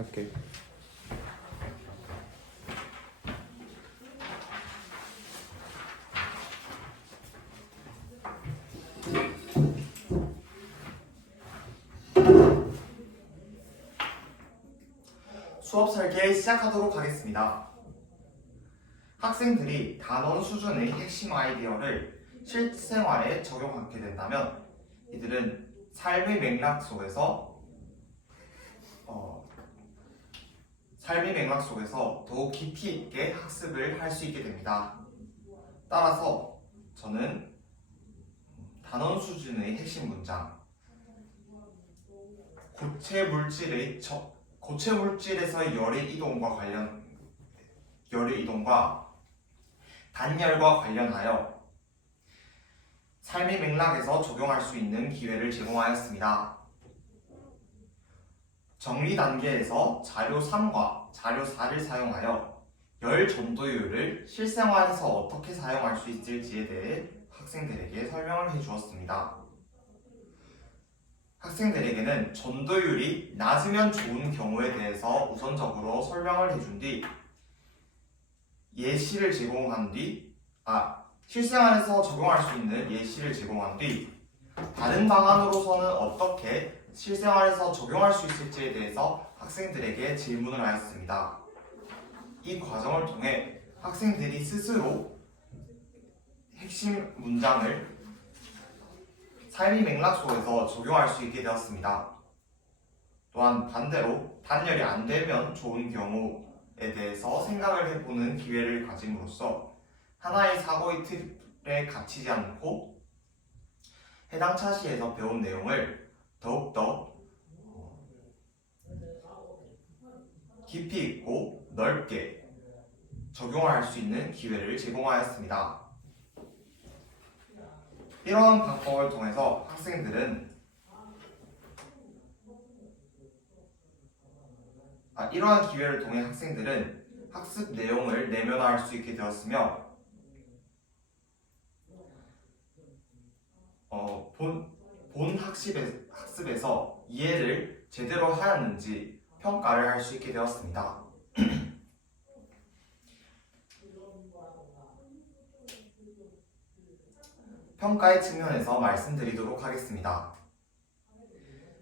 할게. 수업 설계 시작하도록 하겠습니다. 학생들이 단원 수준의 핵심 아이디어를 실생활에 적용하게 된다면 이들은 삶의 맥락 속에서 더욱 깊이 있게 학습을 할 수 있게 됩니다. 따라서 저는 단원 수준의 핵심 문장, 고체 물질에서의 열의 이동과 단열과 관련하여 삶의 맥락에서 적용할 수 있는 기회를 제공하였습니다. 정리 단계에서 자료 3과 자료 4를 사용하여 열 전도율을 실생활에서 어떻게 사용할 수 있을지에 대해 학생들에게 설명을 해주었습니다. 학생들에게는 전도율이 낮으면 좋은 경우에 대해서 우선적으로 설명을 해준 뒤 실생활에서 적용할 수 있는 예시를 제공한 뒤 다른 방안으로서는 어떻게 실생활에서 적용할 수 있을지에 대해서 학생들에게 질문을 하였습니다. 이 과정을 통해 학생들이 스스로 핵심 문장을 삶의 맥락 속에서 적용할 수 있게 되었습니다. 또한 반대로 단열이 안 되면 좋은 경우에 대해서 생각을 해보는 기회를 가짐으로써 하나의 사고의 틀에 갇히지 않고 해당 차시에서 배운 내용을 더욱더 깊이 있고 넓게 적용할 수 있는 기회를 제공하였습니다. 이러한 방법을 통해서 이러한 기회를 통해 학생들은 학습 내용을 내면화할 수 있게 되었으며 본 학습에서 이해를 제대로 하였는지 평가를 할 수 있게 되었습니다. 평가의 측면에서 말씀드리도록 하겠습니다.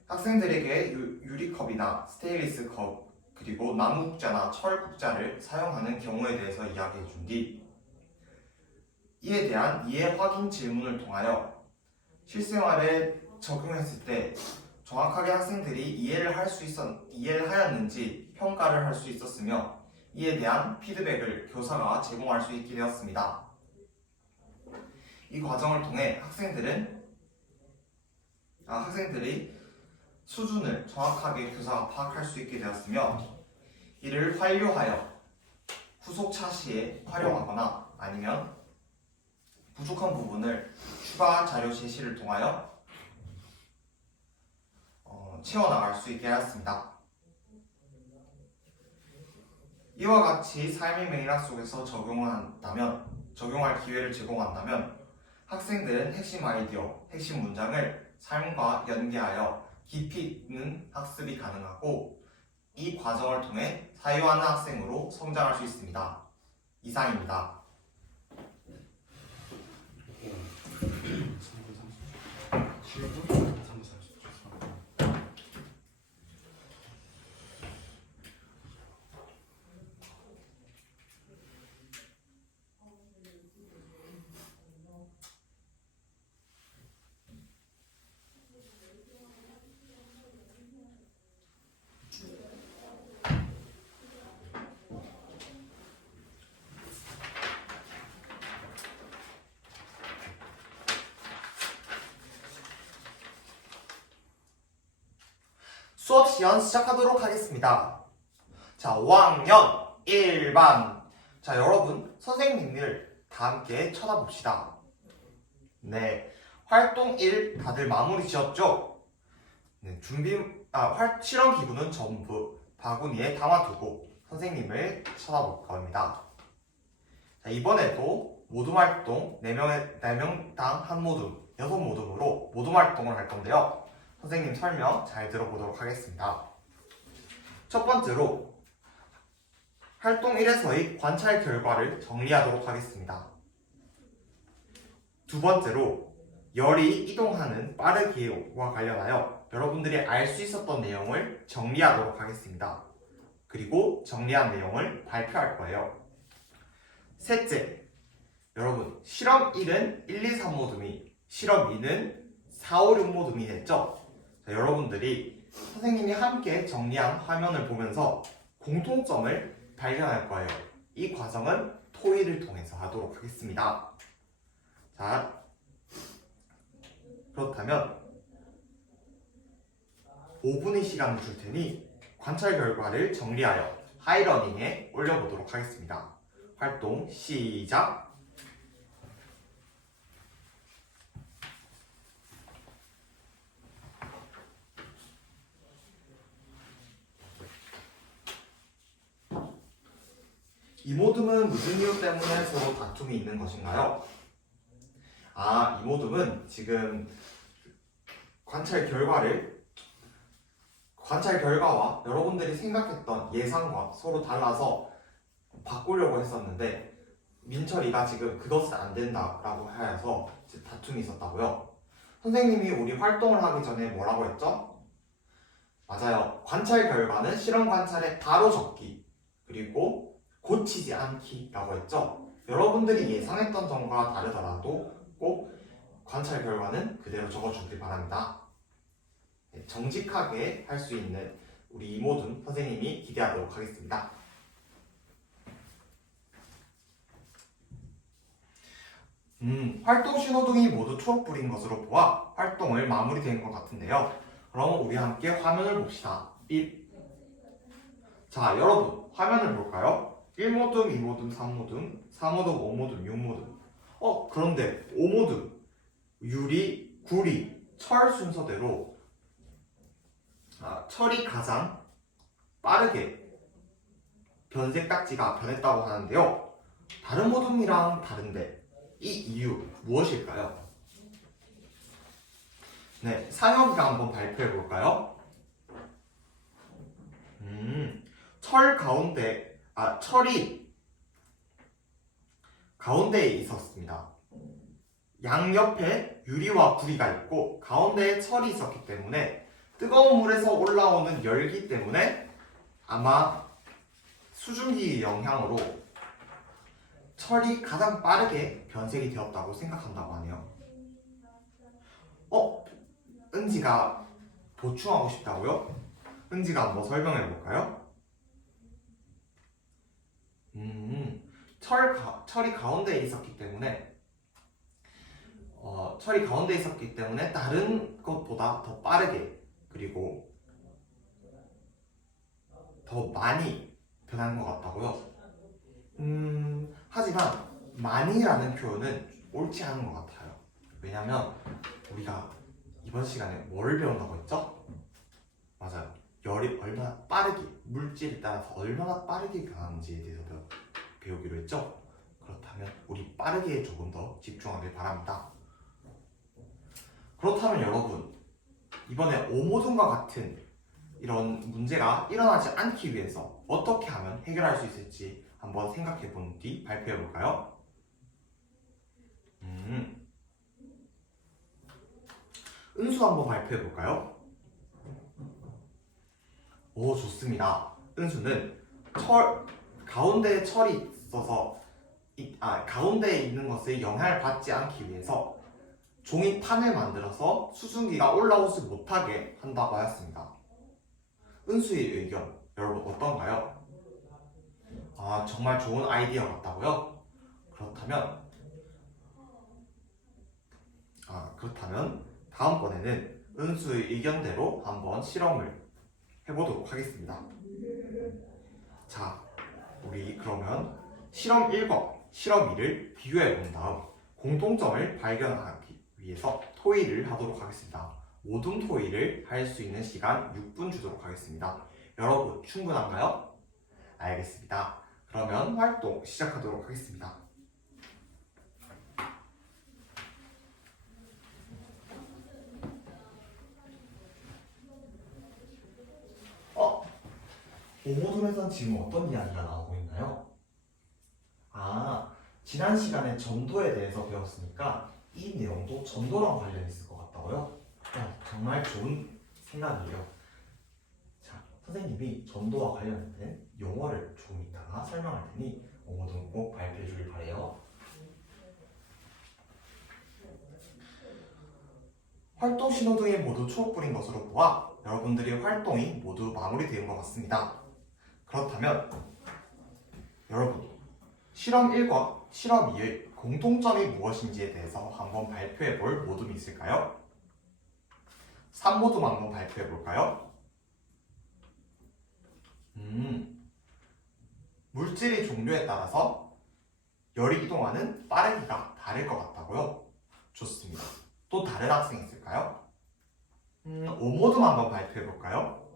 학생들에게 유리컵이나 스테인리스 컵, 그리고 나무 국자나 철 국자를 사용하는 경우에 대해서 이야기해 준 뒤 이에 대한 이해 확인 질문을 통하여 실생활에 적용했을 때 정확하게 학생들이 이해를 하였는지 평가를 할 수 있었으며 이에 대한 피드백을 교사가 제공할 수 있게 되었습니다. 이 과정을 통해 학생들이 수준을 정확하게 교사가 파악할 수 있게 되었으며 이를 활용하여 후속 차시에 활용하거나 아니면 부족한 부분을 추가 자료 제시를 통하여 채워나갈 수 있게 하였습니다. 이와 같이 삶의 맥락 속에서 적용할 기회를 제공한다면 학생들은 핵심 아이디어, 핵심 문장을 삶과 연계하여 깊이 있는 학습이 가능하고 이 과정을 통해 사유하는 학생으로 성장할 수 있습니다. 이상입니다. 수업 시연 시작하도록 하겠습니다. 자, 5학년 1반. 자, 여러분, 선생님을 다 함께 쳐다봅시다. 네, 활동 1 다들 마무리 지었죠? 네, 실험 기구는 전부 바구니에 담아두고 선생님을 쳐다볼 겁니다. 자, 이번에도 모둠 활동 4명당 한 모둠, 6모둠으로 모둠 활동을 할 건데요. 선생님 설명 잘 들어보도록 하겠습니다. 첫 번째로 활동 1에서의 관찰 결과를 정리하도록 하겠습니다. 두 번째로 열이 이동하는 빠르기와 관련하여 여러분들이 알 수 있었던 내용을 정리하도록 하겠습니다. 그리고 정리한 내용을 발표할 거예요. 셋째, 여러분 실험 1은 1, 2, 3 모둠이, 실험 2는 4, 5, 6 모둠이 됐죠? 자, 여러분들이 선생님이 함께 정리한 화면을 보면서 공통점을 발견할 거예요. 이 과정은 토의를 통해서 하도록 하겠습니다. 자, 그렇다면 5분의 시간을 줄 테니 관찰 결과를 정리하여 하이러닝에 올려보도록 하겠습니다. 활동 시작! 이 모둠은 무슨 이유 때문에 서로 다툼이 있는 것인가요? 이 모둠은 지금 관찰 결과와 여러분들이 생각했던 예상과 서로 달라서 바꾸려고 했었는데 민철이가 지금 그것은 안 된다라고 하여서 다툼이 있었다고요. 선생님이 우리 활동을 하기 전에 뭐라고 했죠? 맞아요. 관찰 결과는 실험 관찰에 바로 적기 그리고 고치지 않기라고 했죠. 여러분들이 예상했던 점과 다르더라도 꼭 관찰 결과는 그대로 적어주길 바랍니다. 정직하게 할 수 있는 우리 이모든 선생님이 기대하도록 하겠습니다. 활동 신호등이 모두 초록불인 것으로 보아 활동을 마무리된 것 같은데요. 그럼 우리 함께 화면을 봅시다. 자, 여러분 화면을 볼까요? 1모둠, 2모둠, 3모둠, 4모둠, 5모둠, 6모둠. 그런데 5모둠 유리, 구리, 철 순서대로 철이 가장 빠르게 변색 딱지가 변했다고 하는데요. 다른 모둠이랑 다른데 이 이유 무엇일까요? 네, 상혁이가 한번 발표해 볼까요? 철이 가운데에 있었습니다. 양옆에 유리와 구리가 있고 가운데에 철이 있었기 때문에 뜨거운 물에서 올라오는 열기 때문에 아마 수증기 영향으로 철이 가장 빠르게 변색이 되었다고 생각한다고 하네요. 은지가 보충하고 싶다고요? 은지가 한번 설명해 볼까요? 철이 가운데에 있었기 때문에 다른 것보다 더 빠르게 그리고 더 많이 변한 것 같다고요? 하지만 많이라는 표현은 옳지 않은 것 같아요. 왜냐면 우리가 이번 시간에 뭘 배운다고 했죠? 맞아요. 열이 얼마나 빠르게, 물질에 따라서 얼마나 빠르게 변하는지에 대해서 배우기로 했죠? 그렇다면 우리 빠르게에 조금 더 집중하길 바랍니다. 그렇다면 여러분, 이번에 오모둠과 같은 이런 문제가 일어나지 않기 위해서 어떻게 하면 해결할 수 있을지 한번 생각해 본 뒤 발표해 볼까요? 은수 한번 발표해 볼까요? 오, 좋습니다. 은수는 가운데에 철이 있어서 가운데에 있는 것에 영향을 받지 않기 위해서 종이판을 만들어서 수증기가 올라오지 못하게 한다고 하였습니다. 은수의 의견 여러분 어떤가요? 정말 좋은 아이디어 같다고요? 그렇다면 다음번에는 은수의 의견대로 한번 실험을 해보도록 하겠습니다. 자, 우리 그러면 실험 1과 실험 2를 비교해 본 다음 공통점을 발견하기 위해서 토의를 하도록 하겠습니다. 모든 토의를 할 수 있는 시간 6분 주도록 하겠습니다. 여러분 충분한가요? 알겠습니다. 그러면 활동 시작하도록 하겠습니다. 오모둠에선 지금 어떤 이야기가 나오고 있나요? 지난 시간에 전도에 대해서 배웠으니까 이 내용도 전도랑 관련이 있을 것 같다고요? 정말 좋은 생각이에요. 자, 선생님이 전도와 관련된 용어를 조금 이따가 설명할 테니 오모둠 꼭 발표해 주길 바래요. 활동 신호등이 모두 초록불인 것으로 보아 여러분들의 활동이 모두 마무리된 것 같습니다. 그렇다면 여러분, 실험 1과 실험 2의 공통점이 무엇인지에 대해서 한번 발표해 볼 모둠이 있을까요? 3모둠 한번 발표해 볼까요? 물질의 종류에 따라서 열이 이동하는 빠르기가 다를 것 같다고요? 좋습니다. 또 다른 학생 있을까요? 5모둠 한번 발표해 볼까요?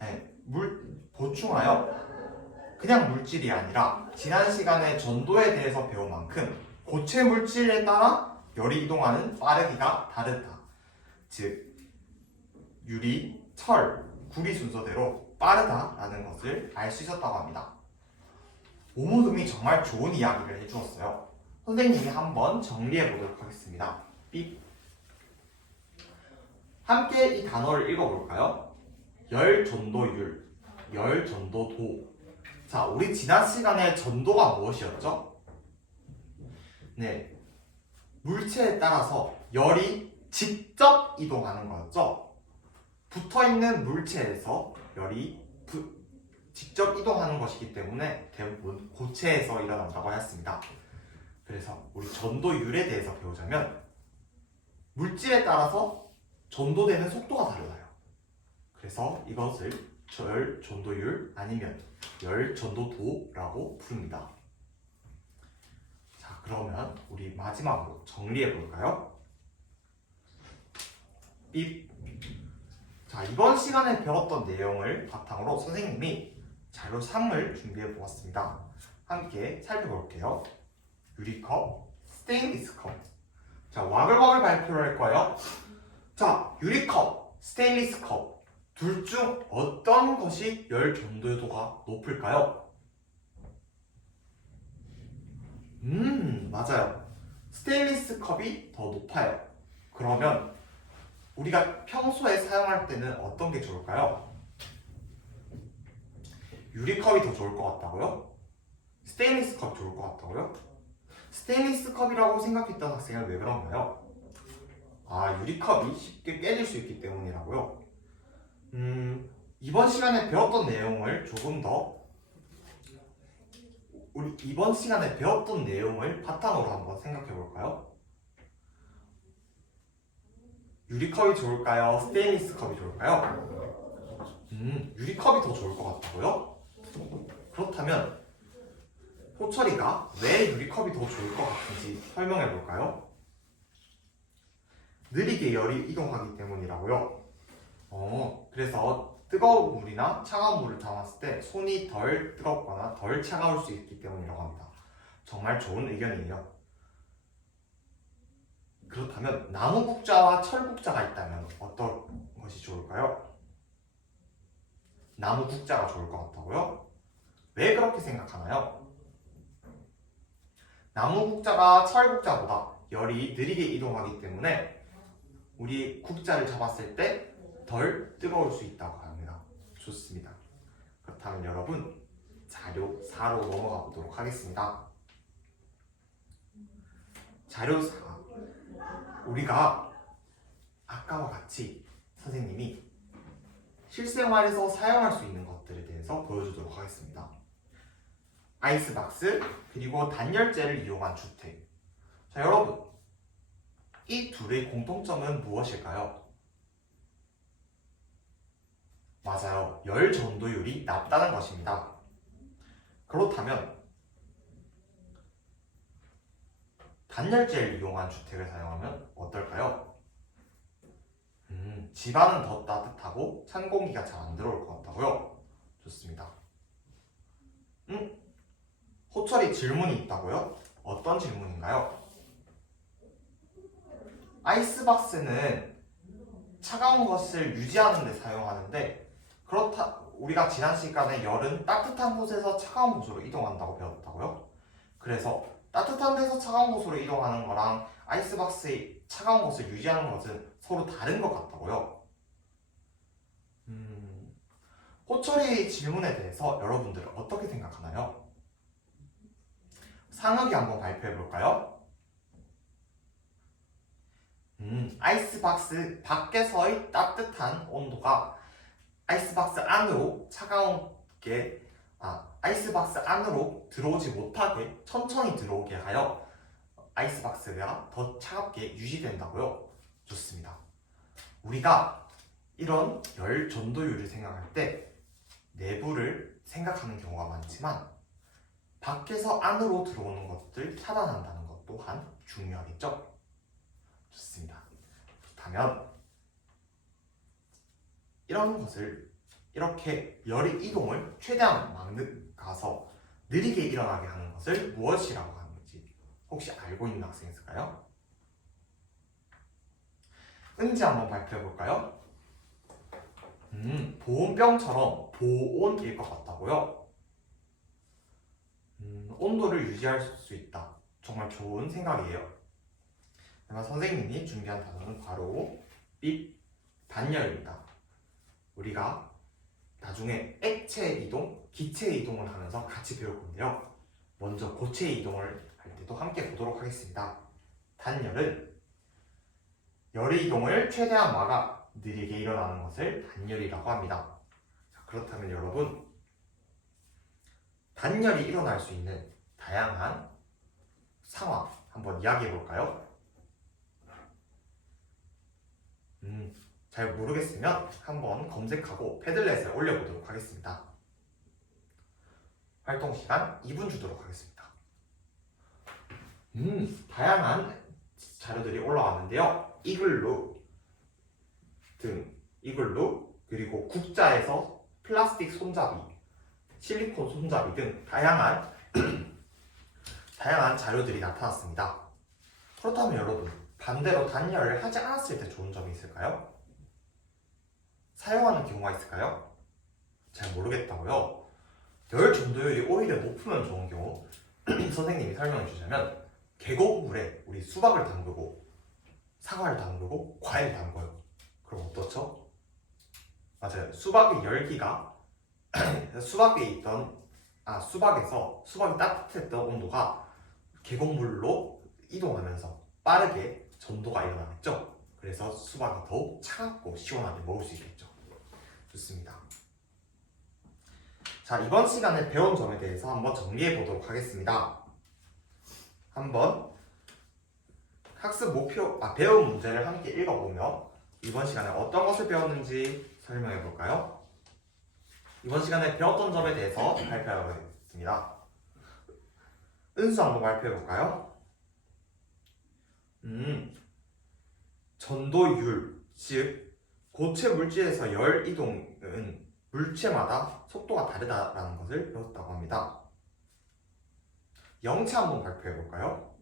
네, 보충하여 그냥 물질이 아니라 지난 시간에 전도에 대해서 배운 만큼 고체 물질에 따라 열이 이동하는 빠르기가 다르다. 즉, 유리, 철, 구리 순서대로 빠르다라는 것을 알 수 있었다고 합니다. 오모둠이 정말 좋은 이야기를 해주었어요. 선생님이 한번 정리해 보도록 하겠습니다. 삐. 함께 이 단어를 읽어볼까요? 열전도율, 열전도도. 자, 우리 지난 시간에 전도가 무엇이었죠? 네, 물체에 따라서 열이 직접 이동하는 거였죠. 붙어있는 물체에서 열이 직접 이동하는 것이기 때문에 대부분 고체에서 일어난다고 하였습니다. 그래서 우리 전도율에 대해서 배우자면 물질에 따라서 전도되는 속도가 달라요. 그래서 이것을 열 전도율 아니면 열 전도도라고 부릅니다. 자, 그러면 우리 마지막으로 정리해 볼까요? 삐. 자, 이번 시간에 배웠던 내용을 바탕으로 선생님이 자료 3을 준비해 보았습니다. 함께 살펴볼게요. 유리컵, 스테인리스 컵. 자, 와글와글 발표를 할 거예요. 자, 유리컵, 스테인리스 컵. 둘 중 어떤 것이 열 전도도가 높을까요? 맞아요. 스테인리스 컵이 더 높아요. 그러면 우리가 평소에 사용할 때는 어떤 게 좋을까요? 유리컵이 더 좋을 것 같다고요? 스테인리스 컵이 좋을 것 같다고요? 스테인리스 컵이라고 생각했던 학생은 왜 그런가요? 유리컵이 쉽게 깨질 수 있기 때문이라고요? 이번 시간에 배웠던 내용을 조금 더 우리 이번 시간에 배웠던 내용을 바탕으로 한번 생각해 볼까요? 유리컵이 좋을까요? 스테인리스 컵이 좋을까요? 유리컵이 더 좋을 것 같다고요? 그렇다면 호철이가 왜 유리컵이 더 좋을 것 같은지 설명해 볼까요? 느리게 열이 이동하기 때문이라고요. 그래서 뜨거운 물이나 차가운 물을 담았을 때 손이 덜 뜨겁거나 덜 차가울 수 있기 때문이라고 합니다. 정말 좋은 의견이에요. 그렇다면 나무 국자와 철 국자가 있다면 어떤 것이 좋을까요? 나무 국자가 좋을 것 같다고요? 왜 그렇게 생각하나요? 나무 국자가 철 국자보다 열이 느리게 이동하기 때문에 우리 국자를 잡았을 때 덜 뜨거울 수 있다고 합니다. 좋습니다. 그렇다면 여러분, 자료 4로 넘어가 보도록 하겠습니다. 자료 4. 우리가 아까와 같이 선생님이 실생활에서 사용할 수 있는 것들에 대해서 보여주도록 하겠습니다. 아이스박스, 그리고 단열재를 이용한 주택. 자, 여러분, 이 둘의 공통점은 무엇일까요? 맞아요. 열 전도율이 낮다는 것입니다. 그렇다면 단열재를 이용한 주택을 사용하면 어떨까요? 집안은 더 따뜻하고 찬 공기가 잘 안 들어올 것 같다고요? 좋습니다. 호철이 질문이 있다고요? 어떤 질문인가요? 아이스박스는 차가운 것을 유지하는 데 사용하는데 우리가 지난 시간에 열은 따뜻한 곳에서 차가운 곳으로 이동한다고 배웠다고요? 그래서 따뜻한 데서 차가운 곳으로 이동하는 거랑 아이스박스의 차가운 곳을 유지하는 것은 서로 다른 것 같다고요? 호철이의 질문에 대해서 여러분들은 어떻게 생각하나요? 상혁이 한번 발표해 볼까요? 아이스박스 밖에서의 따뜻한 온도가 아이스박스 안으로 아이스박스 안으로 들어오지 못하게 천천히 들어오게 하여 아이스박스가 더 차갑게 유지된다고요? 좋습니다. 우리가 이런 열 전도율을 생각할 때 내부를 생각하는 경우가 많지만 밖에서 안으로 들어오는 것들 차단한다는 것 또한 중요하겠죠? 좋습니다. 그렇다면 이런 것을 이렇게 열의 이동을 최대한 가서 느리게 일어나게 하는 것을 무엇이라고 하는지 혹시 알고 있는 학생 있을까요? 은지 한번 발표해 볼까요? 보온병처럼 보온일 것 같다고요? 온도를 유지할 수 있다. 정말 좋은 생각이에요. 그러면 선생님이 준비한 단어는 바로 단열입니다. 우리가 나중에 액체 이동, 기체 이동을 하면서 같이 배울 건데요. 먼저 고체 이동을 할 때도 함께 보도록 하겠습니다. 단열은 열의 이동을 최대한 막아 느리게 일어나는 것을 단열이라고 합니다. 자, 그렇다면 여러분, 단열이 일어날 수 있는 다양한 상황 한번 이야기해 볼까요? 잘 모르겠으면 한번 검색하고 패들렛에 올려보도록 하겠습니다. 활동 시간 2분 주도록 하겠습니다. 다양한 자료들이 올라왔는데요. 이글루 그리고 국자에서 플라스틱 손잡이, 실리콘 손잡이 등 다양한 자료들이 나타났습니다. 그렇다면 여러분, 반대로 단열을 하지 않았을 때 좋은 점이 있을까요? 사용하는 경우가 있을까요? 잘 모르겠다고요. 열 전도율이 오히려 높으면 좋은 경우 선생님이 설명해 주자면 계곡물에 우리 수박을 담그고 사과를 담그고 과일 담궈요. 그럼 어떻죠? 맞아요. 수박의 열기가 수박에서 수박이 따뜻했던 온도가 계곡물로 이동하면서 빠르게 전도가 일어나겠죠. 그래서 수박이 더욱 차갑고 시원하게 먹을 수 있겠죠. 좋습니다. 자, 이번 시간에 배운 점에 대해서 한번 정리해 보도록 하겠습니다. 한번 학습 목표, 배운 문제를 함께 읽어보며 이번 시간에 어떤 것을 배웠는지 설명해 볼까요? 이번 시간에 배웠던 점에 대해서 발표하겠습니다. 은수 한번 발표해 볼까요? 전도율, 즉 고체 물질에서 열 이동은 물체마다 속도가 다르다라는 것을 배웠다고 합니다. 영차 한번 발표해 볼까요?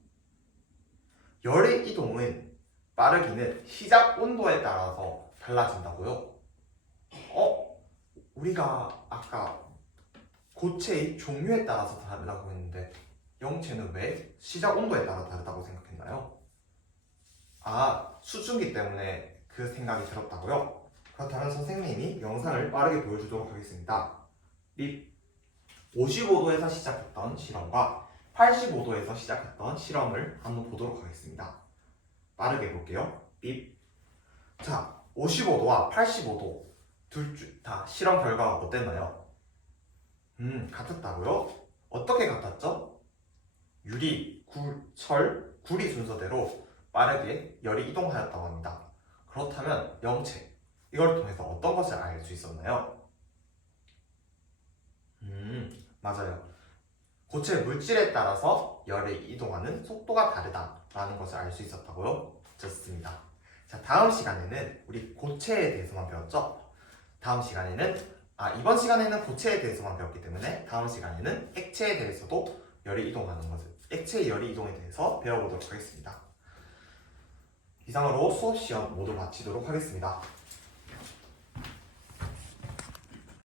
열의 이동은 빠르기는 시작 온도에 따라서 달라진다고요? 우리가 아까 고체의 종류에 따라서 다르다고 했는데 영체는 왜 시작 온도에 따라 다르다고 생각했나요? 수증기 때문에 그 생각이 들었다고요? 그렇다면 선생님이 영상을 빠르게 보여주도록 하겠습니다. 55도에서 시작했던 실험과 85도에서 시작했던 실험을 한번 보도록 하겠습니다. 빠르게 볼게요. 자, 55도와 85도 둘 다 실험 결과가 어땠나요? 같았다고요? 어떻게 같았죠? 유리, 구리 순서대로 빠르게 열이 이동하였다고 합니다. 그렇다면 영체, 이걸 통해서 어떤 것을 알 수 있었나요? 맞아요. 고체 물질에 따라서 열이 이동하는 속도가 다르다라는 것을 알 수 있었다고요? 좋습니다. 자, 다음 시간에는 우리 고체에 대해서만 배웠죠? 이번 시간에는 고체에 대해서만 배웠기 때문에 다음 시간에는 액체에 대해서도 열이 이동하는 것을, 액체의 열이 이동에 대해서 배워보도록 하겠습니다. 이상으로 수업 시험 모두 마치도록 하겠습니다.